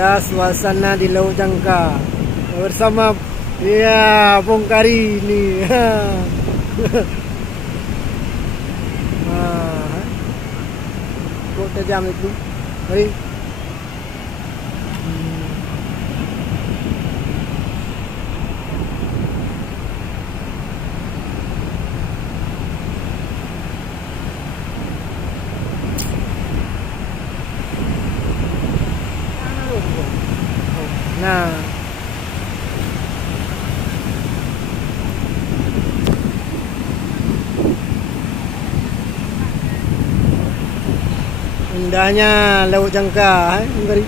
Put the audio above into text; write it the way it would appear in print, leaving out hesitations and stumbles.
Inilah suasana di Laut Jangka bersama Bung Kari ni. Kok tajam itu. Mari. Nah, indahnya Laut Jangka, Bung Kari.